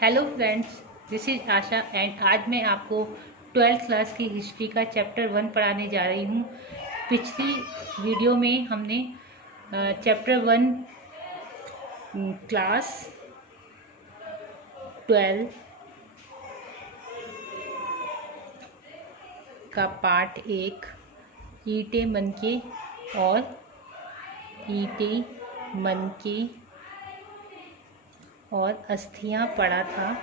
Hello friends, this is Asha and आज मैं आपको 12th क्लास की हिस्ट्री का चैप्टर 1 पढ़ाने जा रही हूँ। पिछली वीडियो में हमने चैप्टर 1 क्लास 12 का पार्ट 1 ईंटें मनके और ईंटें मनके और अस्थियाँ पढ़ा था।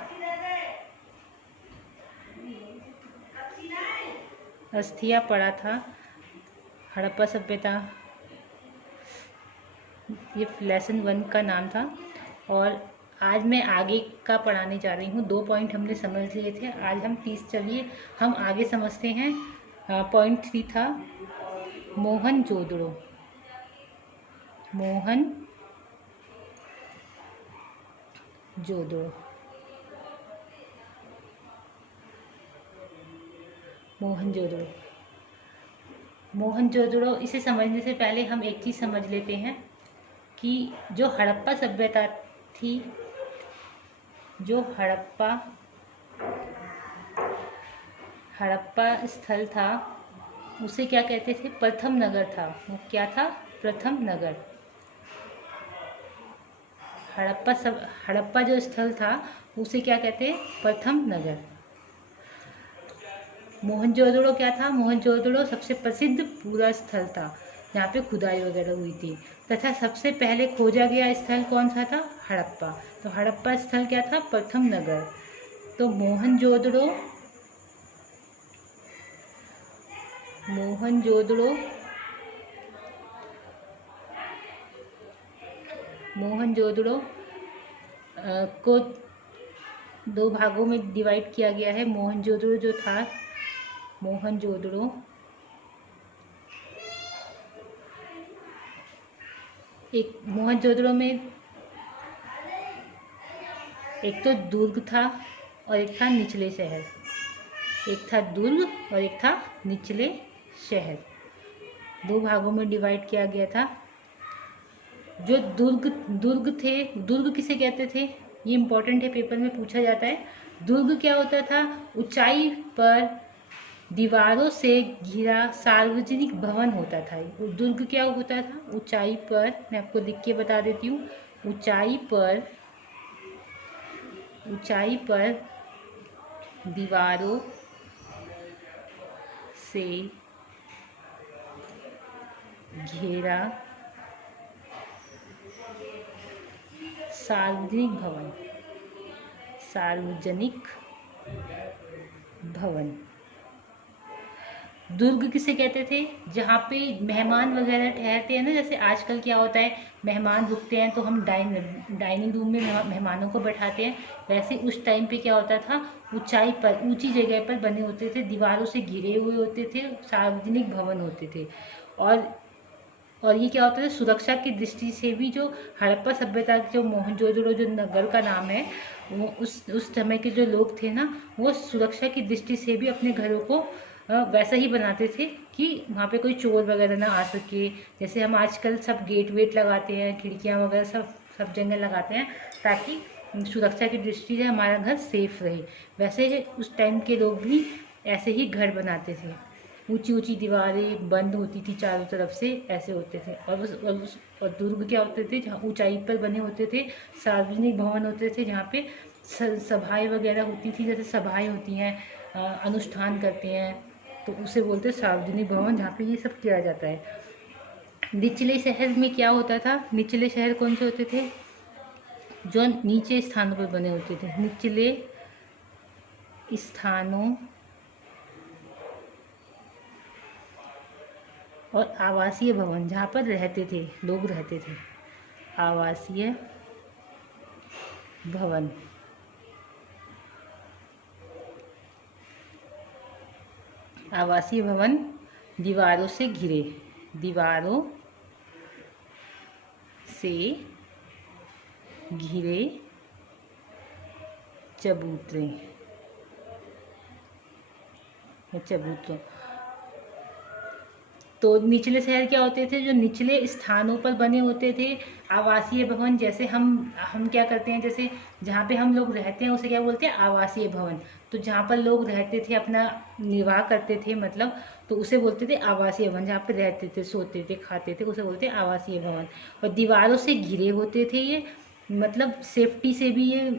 अस्थियाँ पढ़ा था, हड़प्पा सभ्यता, ये लेसन 1 का नाम था। और आज मैं आगे का पढ़ाने जा रही हूँ। 2 पॉइंट हमने समझ लिए थे, आज हम 30 चलिए हम आगे समझते हैं। पॉइंट 3 था मोहनजोदड़ो। मोहनजोदड़ो मोहनजोदड़ो मोहनजोदड़ो इसे समझने से पहले हम एक चीज़ समझ लेते हैं कि जो हड़प्पा सभ्यता थी, जो हड़प्पा स्थल था, उसे क्या कहते थे? प्रथम नगर था। वो क्या था? प्रथम नगर। हड़प्पा जो स्थल था उसे क्या कहते हैं? प्रथम नगर। मोहनजोदड़ो क्या था? मोहनजोदड़ो सबसे प्रसिद्ध पूरा स्थल था जहाँ पे खुदाई वगैरह हुई थी, तथा सबसे पहले खोजा गया स्थल कौन सा था? हड़प्पा। तो हड़प्पा स्थल क्या था? प्रथम नगर। तो मोहनजोदड़ो को 2 भागों में डिवाइड किया गया है। मोहनजोदड़ो जो था, मोहनजोदड़ो मोहनजोदड़ो में एक तो दुर्ग था और एक था निचले शहर। एक था दुर्ग और एक था निचले शहर। 2 भागों में डिवाइड किया गया था। जो दुर्ग थे, दुर्ग किसे कहते थे? ये इम्पोर्टेंट है, पेपर में पूछा जाता है। दुर्ग क्या होता था? ऊंचाई पर दीवारों से घिरा सार्वजनिक भवन होता था। दुर्ग क्या होता था? ऊंचाई पर, मैं आपको लिख के बता देती हूँ, ऊंचाई पर दीवारों से घेरा सार्वजनिक भवन। दुर्ग किसे कहते थे? जहाँ पे मेहमान वगैरह ठहरते हैं ना, जैसे आजकल क्या होता है, मेहमान रुकते हैं तो हम डाइनिंग रूम में मेहमानों को बैठाते हैं। वैसे उस टाइम पे क्या होता था, ऊंचाई पर, ऊंची जगह पर बने होते थे, दीवारों से घिरे हुए होते थे, सार्वजनिक भवन होते थे। और ये क्या होता है, सुरक्षा की दृष्टि से भी जो हड़प्पा सभ्यता, जो मोहनजोदड़ो जो नगर का नाम है, वो उस समय के जो लोग थे ना, वो सुरक्षा की दृष्टि से भी अपने घरों को वैसा ही बनाते थे कि वहाँ पे कोई चोर वगैरह ना आ सके। जैसे हम आजकल सब गेट वेट लगाते हैं, खिड़कियाँ वगैरह सब जगह लगाते हैं, ताकि सुरक्षा की दृष्टि से हमारा घर सेफ रहे। वैसे ही उस टाइम के लोग भी ऐसे ही घर बनाते थे। ऊंची ऊंची दीवारें बंद होती थी चारों तरफ से, ऐसे होते थे। और दुर्ग क्या होते थे? जहाँ ऊंचाई पर बने होते थे, सार्वजनिक भवन होते थे, जहाँ पे सभाएं वगैरह होती थी। जैसे सभाएं होती हैं, अनुष्ठान करते हैं, तो उसे बोलते हैं सार्वजनिक भवन, जहाँ पे ये सब किया जाता है। निचले शहर में क्या होता था? निचले शहर कौन से होते थे? जो नीचे स्थानों पर बने होते थे। निचले स्थानों और आवासीय भवन, जहाँ पर रहते थे, लोग रहते थे। आवासीय भवन। आवासीय भवन दीवारों से घिरे, दीवारों से घिरे चबूतरे, चबूतरों। तो निचले शहर क्या होते थे, जो निचले स्थानों पर बने होते थे आवासीय भवन। जैसे हम क्या करते हैं, जैसे जहाँ पे हम लोग रहते हैं उसे क्या बोलते हैं, आवासीय भवन। तो जहाँ पर लोग रहते थे, अपना निर्वाह करते थे मतलब, तो उसे बोलते थे आवासीय भवन। जहाँ पे रहते थे, सोते थे, खाते थे, उसे बोलते हैं आवासीय भवन। और दीवारों से घिरे होते थे ये, मतलब सेफ्टी से भी ये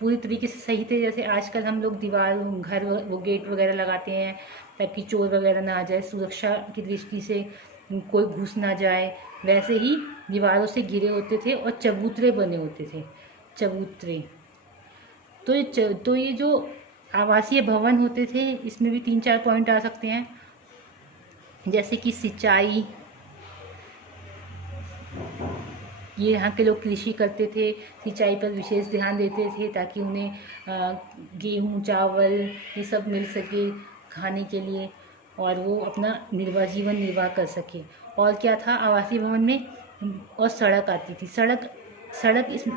पूरी तरीके से सही थे। जैसे आजकल हम लोग दीवार, घर, वो गेट वगैरह लगाते हैं ताकि चोर वगैरह ना आ जाए, सुरक्षा की दृष्टि से कोई घुस ना जाए, वैसे ही दीवारों से घिरे होते थे और चबूतरे बने होते थे, चबूतरे। तो ये जो आवासीय भवन होते थे, इसमें भी 3-4 पॉइंट आ सकते हैं, जैसे कि सिंचाई। ये यहाँ के लोग कृषि करते थे, सिंचाई पर विशेष ध्यान देते थे ताकि उन्हें गेहूँ, चावल ये सब मिल सके खाने के लिए, और वो अपना जीवन निर्वाह कर सके। और क्या था आवासीय भवन में, और सड़क आती थी। सड़क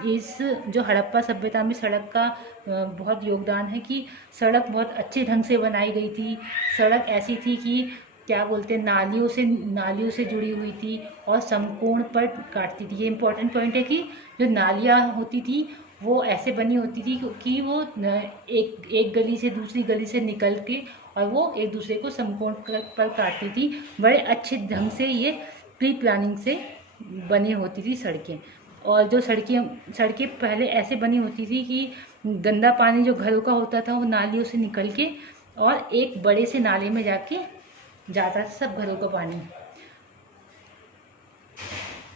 इस जो हड़प्पा सभ्यता में सड़क का बहुत योगदान है कि सड़क बहुत अच्छे ढंग से बनाई गई थी। सड़क ऐसी थी कि क्या बोलते हैं, नालियों से जुड़ी हुई थी और समकोण पर काटती थी। ये इम्पोर्टेंट पॉइंट है कि जो नालियाँ होती थी वो ऐसे बनी होती थी कि वो एक गली से दूसरी गली से निकल के और वो एक दूसरे को समकोण पर काटती थी। बड़े अच्छे ढंग से ये प्री प्लानिंग से बनी होती थी सड़कें। और जो सड़कें पहले ऐसे बनी होती थी कि गंदा पानी जो घरों का होता था वो नालियों से निकल के और एक बड़े से नाले में जाके जाता था सब घरों का पानी।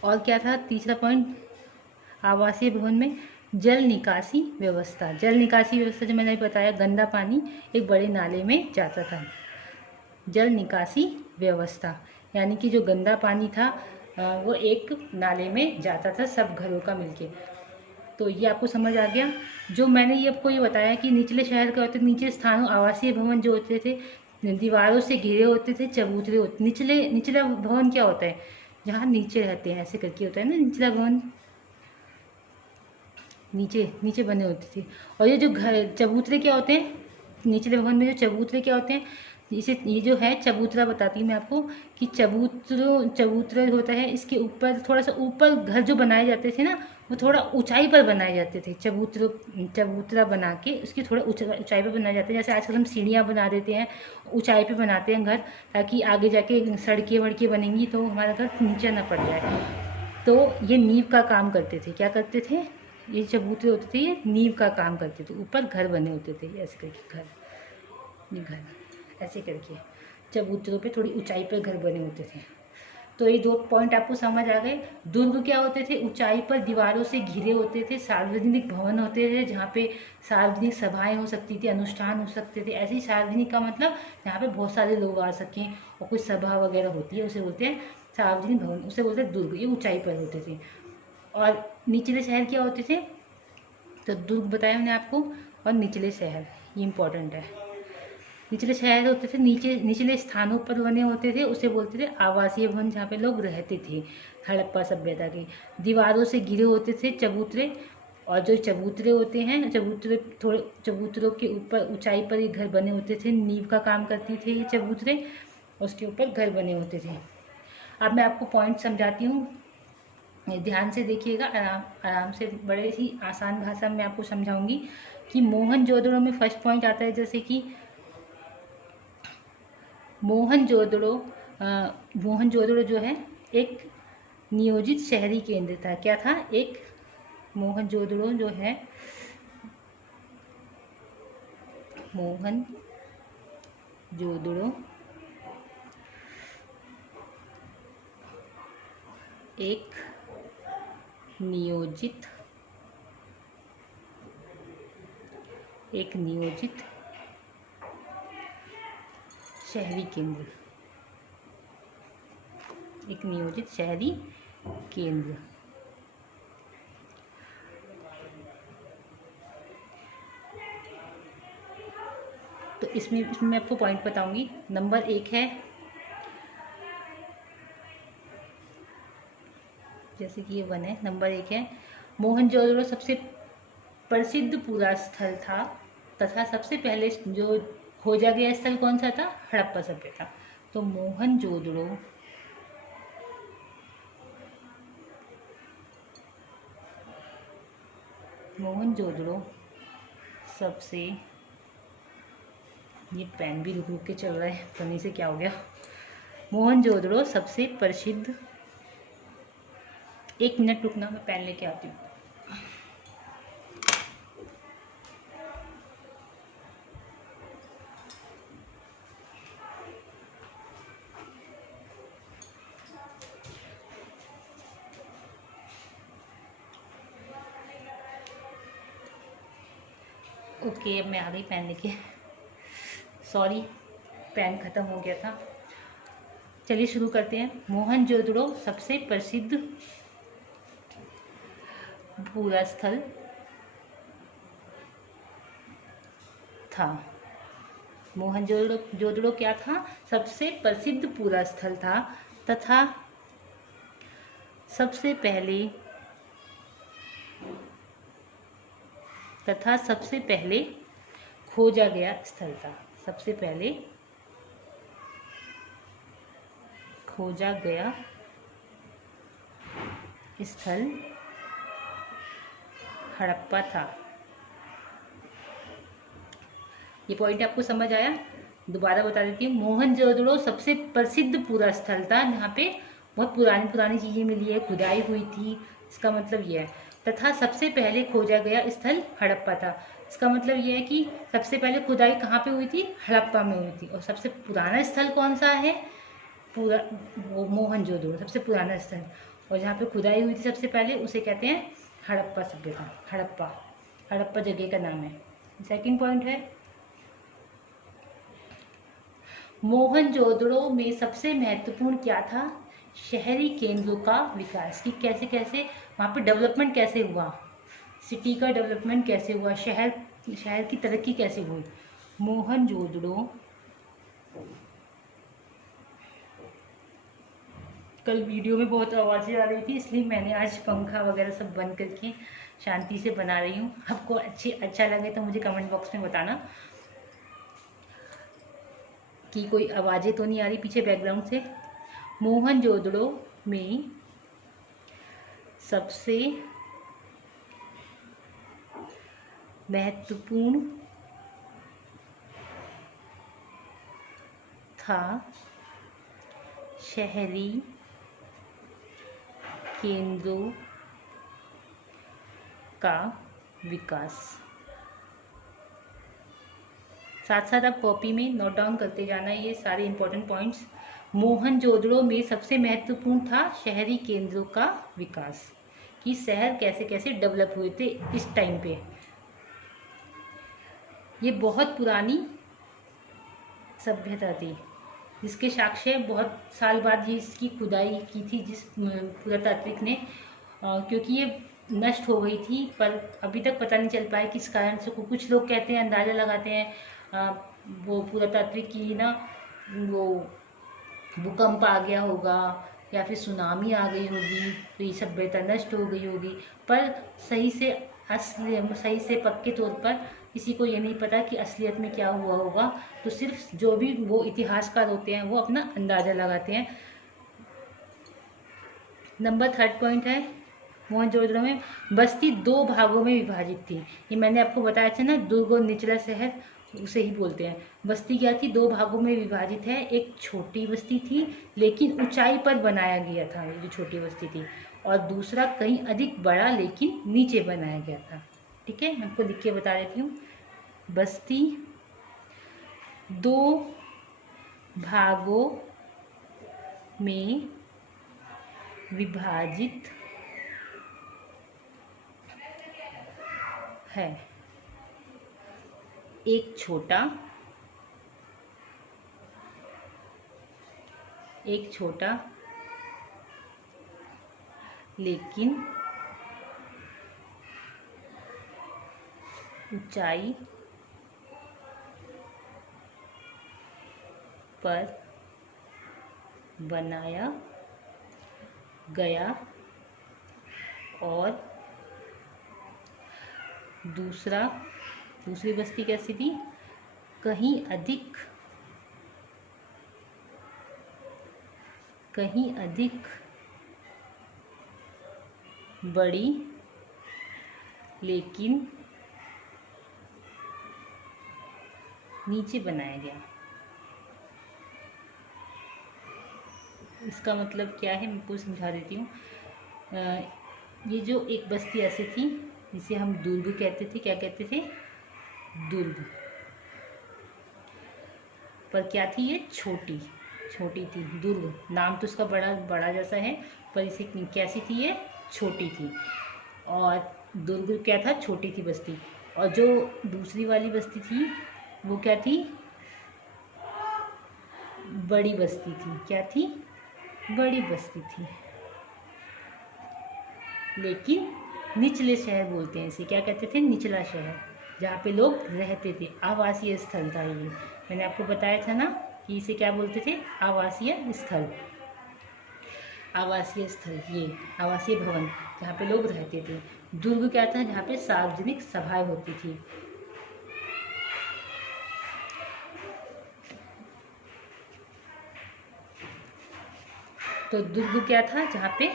और क्या था तीसरा पॉइंट, आवासीय भवन में जल निकासी व्यवस्था। जल निकासी व्यवस्था जो मैंने बताया, गंदा पानी एक बड़े नाले में जाता था। जल निकासी व्यवस्था यानी कि जो गंदा पानी था वो एक नाले में जाता था सब घरों का मिलके। तो ये आपको समझ आ गया। जो मैंने ये आपको ये बताया कि निचले शहर के होते, नीचे स्थानों आवासीय भवन जो होते थे दीवारों से घिरे होते थे, चबूतरे होते। निचला भवन क्या होता है, जहाँ नीचे रहते हैं, ऐसे करके होता है ना निचला भवन, नीचे बने होते थे। और ये जो घर चबूतरे क्या होते हैं, निचले भवन में जो चबूतरे क्या होते हैं, ये जो है चबूतरा बताती हूँ मैं आपको कि चबूतरा होता है, इसके ऊपर थोड़ा सा ऊपर घर जो बनाए जाते थे ना वो थोड़ा ऊंचाई पर बनाए जाते थे। चबूतरा बना के उसकी थोड़ा ऊंचाई पर बनाए जाते हैं। जैसे आजकल हम सीढ़ियाँ बना देते हैं, ऊंचाई पे बनाते हैं घर, ताकि आगे जाके सड़कें वड़कें बनेंगी तो हमारा घर नीचे ना पड़ जाए। तो ये नींव का काम करते थे। क्या करते थे, ये चबूतरे होते थे ये नींव का काम करते थे। ऊपर घर बने होते थे ऐसे करके, घर ऐसे करके चबूतरों पे थोड़ी ऊंचाई पर घर बने होते थे। तो ये 2 पॉइंट आपको समझ आ गए। दुर्ग क्या होते थे, ऊंचाई पर दीवारों से घिरे होते थे। सार्वजनिक भवन होते थे जहाँ पे सार्वजनिक सभाएं हो सकती थी, अनुष्ठान हो सकते थे। ऐसे ही सार्वजनिक का मतलब जहाँ पे बहुत सारे लोग आ सकें और कोई सभा वगैरह होती है उसे बोलते हैं सार्वजनिक भवन, उसे बोलते हैं दुर्ग। ये ऊंचाई पर होते थे। और निचले शहर क्या होते थे, तो दुर्ग बताया मैंने आपको, और निचले शहर ये इम्पोर्टेंट है। निचले शहर होते थे निचले स्थानों पर बने होते थे, उसे बोलते थे आवासीय भवन, जहाँ पे लोग रहते थे हड़प्पा सभ्यता के। दीवारों से घिरे होते थे चबूतरे, और जो चबूतरे होते हैं चबूतरों के ऊपर ऊंचाई पर ये घर बने होते थे, नींव का काम करती थे ये चबूतरे, उसके ऊपर घर बने होते थे। अब मैं आपको पॉइंट समझाती हूँ, ध्यान से देखिएगा, आराम से, बड़े ही आसान भाषा में आपको समझाऊंगी कि मोहनजोदड़ो में फर्स्ट पॉइंट आता है। जैसे कि मोहनजोदड़ो जो है एक नियोजित शहरी केंद्र था। क्या था, एक मोहनजोदड़ो जो है मोहनजोदड़ो एक नियोजित शहरी केंद्र, एक नियोजित शहरी केंद्र। तो इसमें मैं आपको पॉइंट बताऊंगी। नंबर 1 है, जैसे कि ये 1 है, नंबर 1 है मोहनजोदड़ो सबसे प्रसिद्ध पूरा स्थल था तथा सबसे पहले जो खोजा गया स्थल कौन सा था, हड़प्पा सभ्यता। तो मोहनजोदड़ो सबसे, ये पेन भी रुक रुक के चल रहा है, पता नहीं से क्या हो गया। मोहनजोदड़ो सबसे प्रसिद्ध, एक मिनट रुकना, मैं पेन लेके आती हूँ। ओके, अब मैं आ गई पेन लेके। सॉरी, पेन ख़त्म हो गया था। चलिए शुरू करते हैं। मोहनजोदड़ो सबसे प्रसिद्ध पूरा स्थल था। मोहनजोदड़ो क्या था? सबसे प्रसिद्ध पूरा स्थल था तथा सबसे पहले खोजा गया स्थल था। सबसे पहले खोजा गया स्थल हड़प्पा था। ये पॉइंट आपको समझ आया? दोबारा बता देती हूँ। मोहनजोदड़ो सबसे प्रसिद्ध पूरा स्थल था, जहाँ पे बहुत पुरानी पुरानी चीज़ें मिली है, खुदाई हुई थी, इसका मतलब ये है। तथा सबसे पहले खोजा गया स्थल हड़प्पा था, इसका मतलब ये है कि सबसे पहले खुदाई कहाँ पे हुई थी? हड़प्पा में हुई थी। और सबसे पुराना स्थल कौन सा है? पूरा वो मोहनजोदड़ो सबसे पुराना स्थल, और जहाँ पे खुदाई हुई थी सबसे पहले उसे कहते हैं हड़प्पा सभ्यता। हड़प्पा जगह का नाम है। सेकंड पॉइंट है, मोहनजोदड़ो में सबसे महत्वपूर्ण क्या था? शहरी केंद्रों का विकास, कि कैसे कैसे वहाँ पे डेवलपमेंट कैसे हुआ, सिटी का डेवलपमेंट कैसे हुआ, शहर की तरक्की कैसे हुई। मोहनजोदड़ो, कल वीडियो में बहुत आवाज़ें आ रही थी, इसलिए मैंने आज पंखा वगैरह सब बंद करके शांति से बना रही हूँ। आपको अच्छा लगे तो मुझे कमेंट बॉक्स में बताना कि कोई आवाज़ें तो नहीं आ रही पीछे बैकग्राउंड से। मोहनजोदड़ो में सबसे महत्वपूर्ण था शहरी केंद्रों का विकास। साथ साथ आप कॉपी में नोट डाउन करते जाना ये सारे इंपॉर्टेंट पॉइंट्स। मोहनजोदड़ो में सबसे महत्वपूर्ण था शहरी केंद्रों का विकास, कि शहर कैसे कैसे डेवलप हुए थे इस टाइम पे। ये बहुत पुरानी सभ्यता थी, जिसके साक्ष्य बहुत साल बाद ये इसकी खुदाई की थी जिस पुरातात्विक ने, क्योंकि ये नष्ट हो गई थी, पर अभी तक पता नहीं चल पाया किस कारण से। कुछ लोग कहते हैं, अंदाज़ा लगाते हैं, वो पुरातात्विक की ना, वो भूकंप आ गया होगा या फिर सुनामी आ गई होगी तो ये सभ्यता नष्ट हो गई होगी, पर सही से पक्के तौर पर किसी को ये नहीं पता कि असलियत में क्या हुआ होगा। तो सिर्फ जो भी वो इतिहासकार होते हैं वो अपना अंदाज़ा लगाते हैं। नंबर थर्ड पॉइंट है, मोहनजोदड़ो में बस्ती 2 भागों में विभाजित थी। ये मैंने आपको बताया था ना, दुर्ग और निचला शहर, उसे ही बोलते हैं। बस्ती क्या थी? 2 भागों में विभाजित है। एक छोटी बस्ती थी, लेकिन ऊंचाई पर बनाया गया था जो छोटी बस्ती थी, और दूसरा कहीं अधिक बड़ा लेकिन नीचे बनाया गया था। ठीक है, मैं आपको लिख के बता देती हूँ। बस्ती 2 भागों में विभाजित है। एक छोटा लेकिन ऊंचाई पर बनाया गया, और दूसरी बस्ती कैसी थी? कहीं अधिक कहीं अधिक बड़ी लेकिन नीचे बनाया गया। इसका मतलब क्या है मैं आपको समझा देती हूँ। ये जो एक बस्ती ऐसी थी जिसे हम दुर्ग कहते थे। क्या कहते थे? दुर्ग। पर क्या थी ये? छोटी छोटी थी। दुर्ग नाम तो उसका बड़ा बड़ा जैसा है, पर इसे कैसी थी ये? छोटी थी। और दुर्ग क्या था? छोटी थी बस्ती। और जो दूसरी वाली बस्ती थी वो क्या थी? बड़ी बस्ती थी। क्या थी? बड़ी बस्ती थी। लेकिन निचले शहर बोलते हैं इसे। क्या कहते थे? निचला शहर, जहाँ पे लोग रहते थे। आवासीय स्थल था ये। मैंने आपको बताया था ना कि इसे क्या बोलते थे? आवासीय स्थल। आवासीय स्थल, ये आवासीय भवन जहाँ पे लोग रहते थे। दुर्ग क्या था? जहाँ पे सार्वजनिक सभाएं होती थी। तो दुर्ग क्या था? जहाँ पे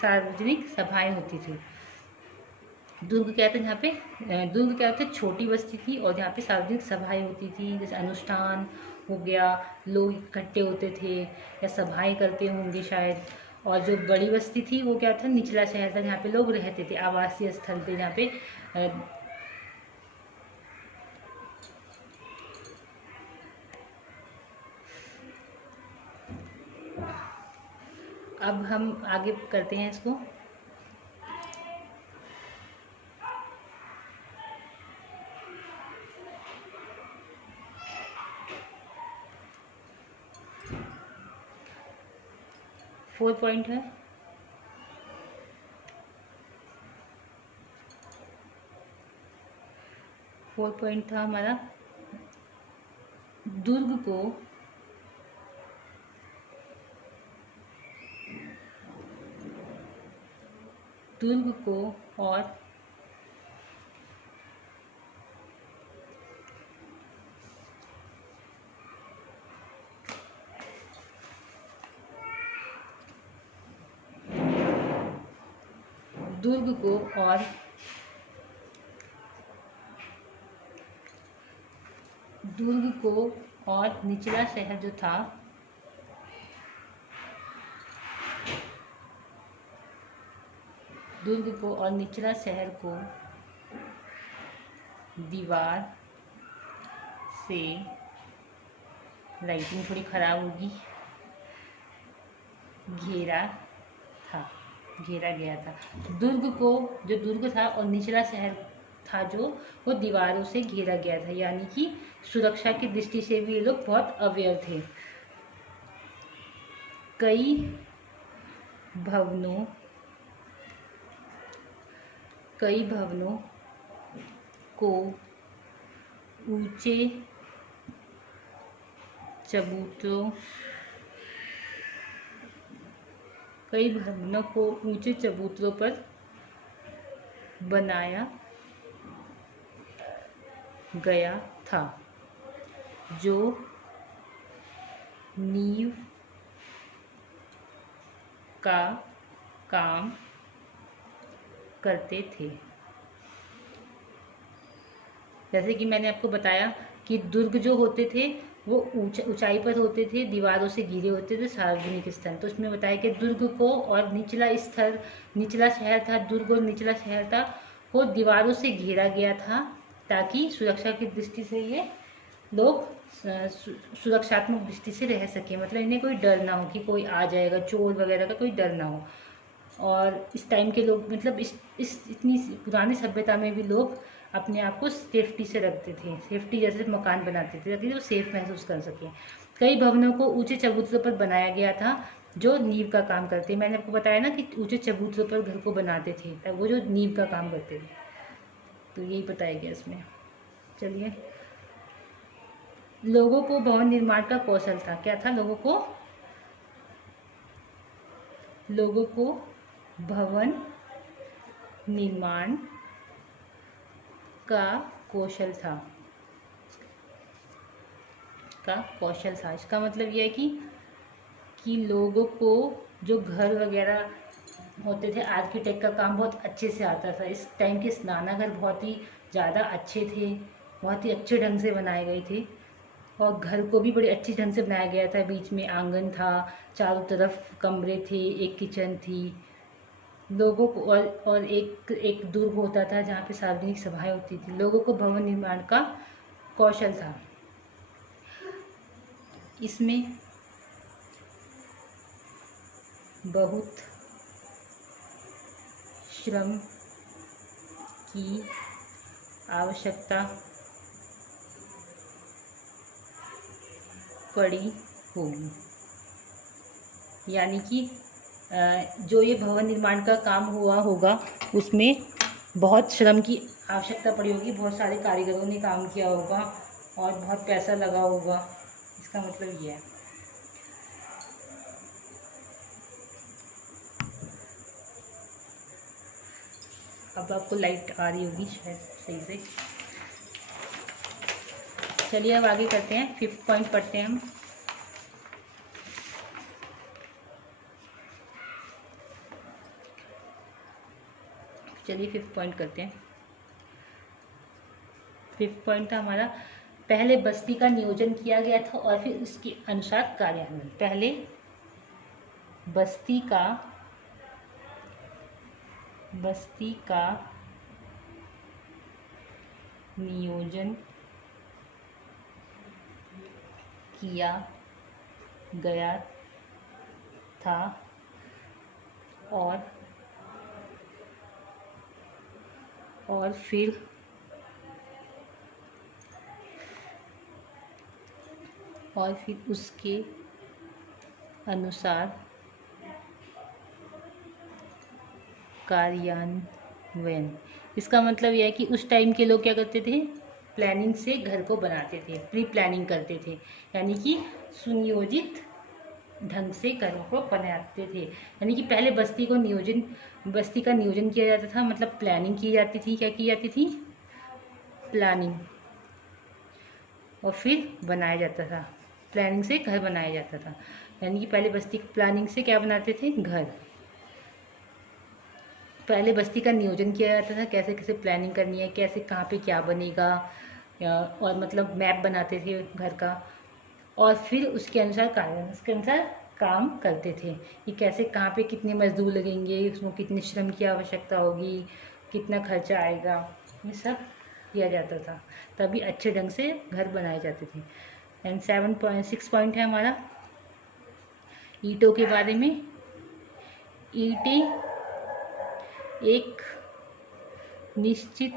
सार्वजनिक सभाएं होती थी। दुर्ग क्या था? जहाँ पे दुर्ग क्या होता है? छोटी बस्ती थी और जहाँ पे सार्वजनिक सभाएं होती थी, जैसे अनुष्ठान हो गया, लोग इकट्ठे होते थे या सभाएं करते होंगे शायद। और जो बड़ी बस्ती थी वो क्या था? निचला शहर था, जहाँ पे लोग रहते थे। आवासीय स्थल थे जहाँ पे अब हम आगे करते हैं इसको। फोर पॉइंट है। फोर पॉइंट था हमारा, दुर्ग को और दुर्ग को और निचला शहर जो था दुर्ग को और निचला शहर को दीवार से, राइटिंग थोड़ी खराब होगी, घेरा गया था। दुर्ग को, जो दुर्ग था और निचला शहर था जो, वो दीवारों से घेरा गया था। यानी कि सुरक्षा की दृष्टि से भी ये लोग बहुत अवेयर थे। कई भवनों को ऊंचे चबूतरों पर बनाया गया था, जो नींव का काम करते थे। जैसे कि मैंने आपको बताया कि दुर्ग जो होते थे वो ऊंचाई पर होते थे, दीवारों से घिरे होते थे, सार्वजनिक स्थल। तो उसमें बताया कि दुर्ग को और निचला शहर था, दुर्ग और निचला शहर था, वो दीवारों से घेरा गया था, ताकि सुरक्षा की दृष्टि से ये लोग सुरक्षात्मक दृष्टि से रह सके। मतलब इन्हें कोई डर ना हो कि कोई आ जाएगा, चोर वगैरह का कोई डर ना हो। और इस टाइम के लोग, मतलब इस इतनी पुरानी सभ्यता में भी लोग अपने आप को सेफ्टी से रखते थे, सेफ्टी जैसे मकान बनाते थे ताकि वो सेफ महसूस कर सकें। कई भवनों को ऊंचे चबूतरों पर बनाया गया था, जो नींव का काम करते। मैंने आपको बताया ना कि ऊंचे चबूतरों पर घर को बनाते थे, तब वो जो नींव का काम करते थे। तो यही बताया गया इसमें। चलिए, लोगों को भवन निर्माण का कौशल था। क्या था? लोगों को भवन निर्माण का कौशल था। इसका मतलब यह है कि कि लोगों को जो घर वगैरह होते थे, आर्किटेक्ट का काम बहुत अच्छे से आता था। इस टाइम के स्नानागार बहुत ही ज़्यादा अच्छे थे, बहुत ही अच्छे ढंग से बनाए गए थे और घर को भी बड़े अच्छे ढंग से बनाया गया था। बीच में आंगन था, चारों तरफ कमरे थे, एक किचन थी। लोगों को और एक एक दुर्ग होता था जहाँ पे सार्वजनिक सभाएं होती थी। लोगों को भवन निर्माण का कौशल था। इसमें बहुत श्रम की आवश्यकता पड़ी होगी। यानी कि जो ये भवन निर्माण का काम हुआ होगा उसमें बहुत श्रम की आवश्यकता पड़ी होगी, बहुत सारे कारीगरों ने काम किया होगा और बहुत पैसा लगा होगा। इसका मतलब ये है। अब आपको लाइट आ रही होगी शायद सही से। चलिए अब आगे करते हैं, 5th पॉइंट पढ़ते हैं हम। चलिए 5th पॉइंट करते हैं। 5th पॉइंट था हमारा, पहले बस्ती का नियोजन किया गया था और फिर उसके अनुसार कार्यान्वयन। पहले बस्ती का नियोजन किया गया था और फिर उसके अनुसार कार्यान्वयन। इसका मतलब यह है कि उस टाइम के लोग क्या करते थे, प्लानिंग से घर को बनाते थे, प्री प्लानिंग करते थे, यानी कि सुनियोजित ढंग से घरों को बनाते थे। यानी कि पहले बस्ती का नियोजन किया जाता था, मतलब प्लानिंग की जाती थी। क्या की जाती थी? प्लानिंग, और फिर बनाया जाता था। प्लानिंग से घर बनाया जाता था। यानी कि पहले बस्ती प्लानिंग से क्या बनाते थे? घर। पहले बस्ती का नियोजन किया जाता था, कैसे कैसे प्लानिंग करनी है, कैसे कहाँ पे क्या बनेगा, और मतलब मैप बनाते थे घर का, और फिर उसके अनुसार काम करते थे कि कैसे कहाँ पे कितने मजदूर लगेंगे, उसमें कितने श्रम की आवश्यकता होगी, कितना खर्चा आएगा, ये सब किया जाता था। तभी अच्छे ढंग से घर बनाए जाते थे। एंड 6 पॉइंट है हमारा ईंटों के बारे में। ईंटें एक निश्चित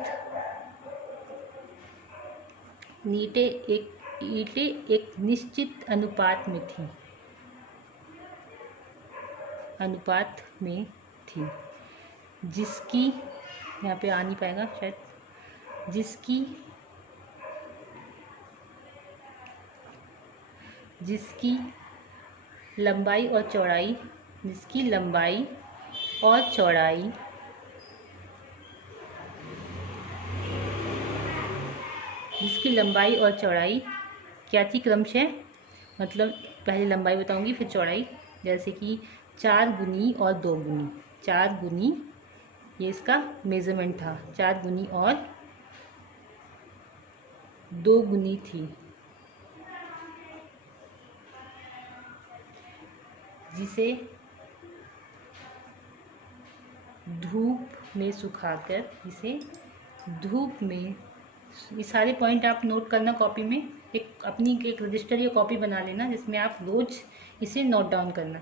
अनुपात में थी, जिसकी, यहाँ पे आ नहीं पाएगा शायद, जिसकी लंबाई और चौड़ाई क्या थी क्रमशः, मतलब पहले लंबाई बताऊंगी फिर चौड़ाई। जैसे कि 4 गुनी और 2 गुनी, 4 गुनी ये इसका मेजरमेंट था, 4 गुनी और 2 गुनी थी, जिसे धूप में ये सारे पॉइंट आप नोट करना कॉपी में, एक रजिस्टर या कॉपी बना लेना जिसमें आप रोज इसे नोट डाउन करना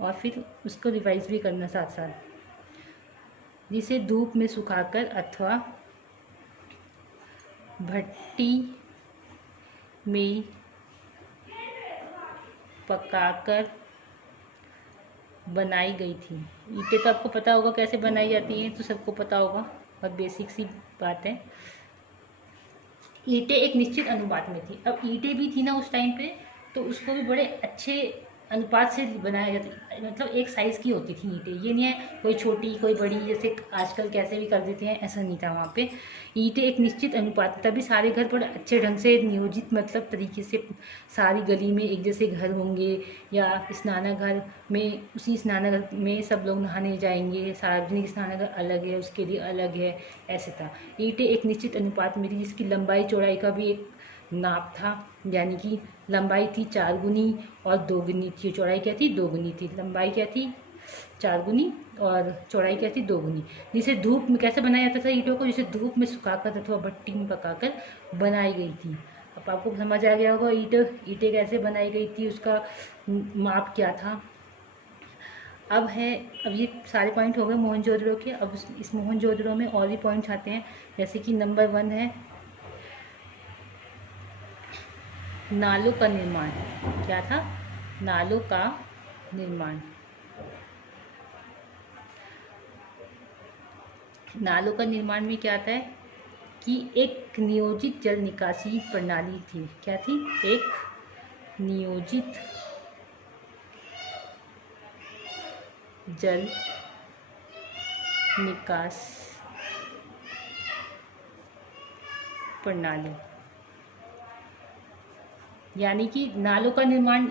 और फिर उसको रिवाइज भी करना साथ साथ। जिसे धूप में सुखाकर अथवा भट्टी में पकाकर बनाई गई थी। ईंटें तो आपको पता होगा कैसे बनाई जाती हैं, तो सबको पता होगा, बहुत बेसिक सी बात है। ईंटें एक निश्चित अनुपात में थी। अब ईंटें भी थी ना उस टाइम पे, तो उसको भी बड़े अच्छे अनुपात से बनाया जाता, मतलब एक साइज़ की होती थी ईंटें। ये नहीं है कोई छोटी कोई बड़ी, जैसे आजकल कैसे भी कर देते हैं, ऐसा नहीं था वहाँ पे। ईंटें एक निश्चित अनुपात, तभी सारे घर बड़े अच्छे ढंग से नियोजित मतलब तरीके से सारी गली में एक जैसे घर होंगे, या स्नानागार में उसी स्नानागार में सब लोग नहाने जाएंगे, सार्वजनिक स्नानागार अलग है उसके लिए अलग है, ऐसे था। ईंटें एक निश्चित अनुपात में थी, जिसकी लंबाई चौड़ाई का भी एक नाप था, यानी कि लंबाई थी 4 गुनी और 2 गुनी थी, चौड़ाई क्या थी 2 गुनी थी, लंबाई क्या थी 4 गुनी और चौड़ाई क्या थी 2 गुनी। जिसे धूप में कैसे बनाया जाता था ईंटों को, जिसे धूप में सुखाकर अथवा भट्टी में पकाकर बनाई गई थी। अब आपको समझ आ गया होगा ईंटें कैसे बनाई गई थी, उसका माप क्या था। अब ये सारे पॉइंट हो गए मोहनजोदड़ो के। अब इस मोहनजोदड़ो में और भी पॉइंट्स आते हैं, जैसे कि नंबर 1 है नालों का निर्माण। क्या था? नालों का निर्माण। नालों का निर्माण में क्या आता है कि एक नियोजित जल निकासी प्रणाली थी। क्या थी? एक नियोजित जल निकास प्रणाली, यानी कि नालों का निर्माण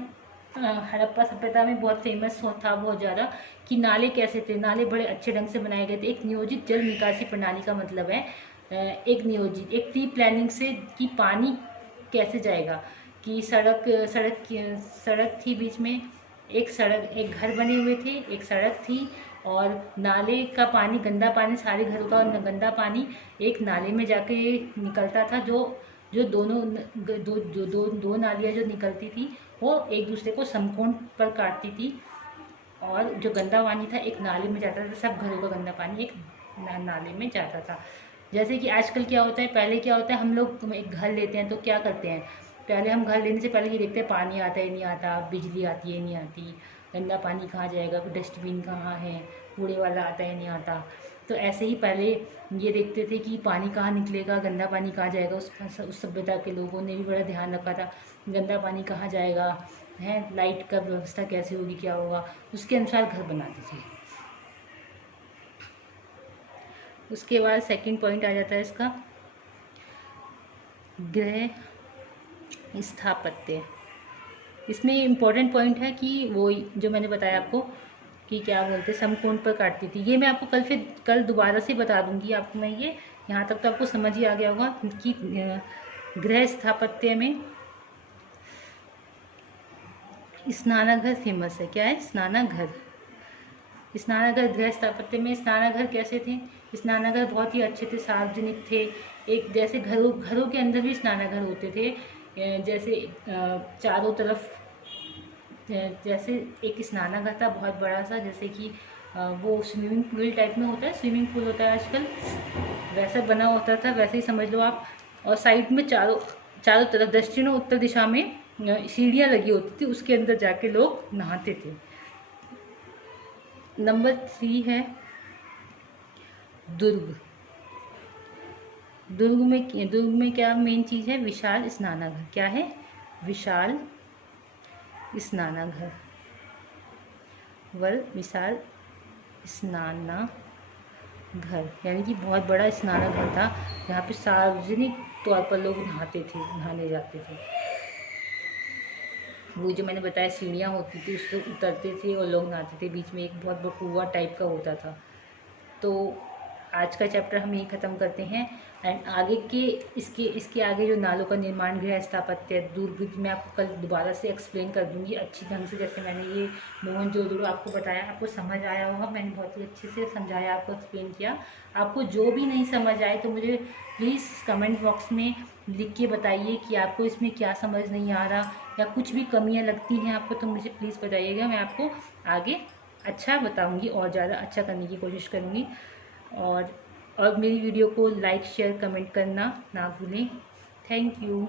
हड़प्पा सभ्यता में बहुत फेमस था, बहुत ज़्यादा, कि नाले कैसे थे। नाले बड़े अच्छे ढंग से बनाए गए थे। एक नियोजित जल निकासी प्रणाली का मतलब है एक प्री प्लानिंग से कि पानी कैसे जाएगा, कि सड़क थी बीच में, एक घर बने हुए थे, एक सड़क थी, और नाले का पानी, गंदा पानी, सारे घरों का गंदा पानी एक नाले में जाके निकलता था, जो दोनों दो नालियाँ जो निकलती थी वो एक दूसरे को समकोण पर काटती थी, और जो गंदा पानी था एक नाले में जाता था। सब घरों का गंदा पानी एक नाले में जाता था। जैसे कि आजकल क्या होता है, पहले क्या होता है, हम लोग एक घर लेते हैं तो क्या करते हैं, पहले हम घर लेने से पहले ये देखते हैं पानी आता है नहीं आता, बिजली आती है नहीं आती, गंदा पानी कहाँ जाएगा, डस्टबिन कहाँ है, कूड़े वाला आता है नहीं आता। तो ऐसे ही पहले ये देखते थे कि पानी कहाँ निकलेगा, गंदा पानी कहाँ जाएगा। उस सभ्यता के लोगों ने भी बड़ा ध्यान रखा था, गंदा पानी कहाँ जाएगा है, लाइट का व्यवस्था कैसे होगी, क्या होगा, उसके अनुसार घर बनाते थे। उसके बाद सेकंड पॉइंट आ जाता है इसका गृह स्थापत्य। इसमें इम्पोर्टेंट पॉइंट है कि वो जो मैंने बताया आपको कि क्या बोलते समकोण पर काटती थी, ये मैं आपको कल दोबारा से बता दूंगी आपको मैं। ये यहाँ तक तो आपको समझ ही आ गया होगा कि गृह स्थापत्य में स्नानाघर फेमस है। क्या है? स्नानाघर। स्नानाघर गृह स्थापत्य में स्नानाघर कैसे थे? स्नानाघर बहुत ही अच्छे थे, सार्वजनिक थे। एक जैसे घरों के अंदर भी स्नानाघर होते थे, जैसे चारों तरफ, जैसे एक स्नानाघर था बहुत बड़ा सा, जैसे कि वो स्विमिंग पूल टाइप में होता है, स्विमिंग पूल होता है आजकल, वैसा बना होता था, वैसे ही समझ लो आप। और साइड में चारों तरफ दक्षिण और उत्तर दिशा में सीढ़ियाँ लगी होती थी, उसके अंदर जाके लोग नहाते थे। नंबर 3 है दुर्ग। दुर्ग में क्या मेन चीज़ है? विशाल स्नानाघर। क्या है? विशाल स्नानाघर। विशाल स्नानाघर, यानी कि बहुत बड़ा स्नानाघर था जहाँ पे सार्वजनिक तौर पर लोग नहाने जाते थे। वो जो मैंने बताया सीढ़ियाँ होती थी, उससे उतरते थे और लोग नहाते थे, बीच में एक बहुत बड़ा कुआं टाइप का होता था। तो आज का चैप्टर हम यही ख़त्म करते हैं। एंड आगे के इसके आगे जो नालों का निर्माण, गृह स्थापत्य, दुर्ग, मैं आपको कल दोबारा से एक्सप्लेन कर दूंगी अच्छी ढंग से, जैसे मैंने ये मोहनजोदड़ो आपको बताया, आपको समझ आया होगा। मैंने बहुत ही अच्छे से समझाया, आपको एक्सप्लेन किया। आपको जो भी नहीं समझ आए तो मुझे प्लीज़ कमेंट बॉक्स में लिख के बताइए कि आपको इसमें क्या समझ नहीं आ रहा, या कुछ भी कमियाँ लगती हैं आपको तो मुझे प्लीज़ बताइएगा। मैं आपको आगे अच्छा बताऊँगी और ज़्यादा अच्छा करने की कोशिश करूँगी। और मेरी वीडियो को लाइक शेयर कमेंट करना ना भूलें। Thank you.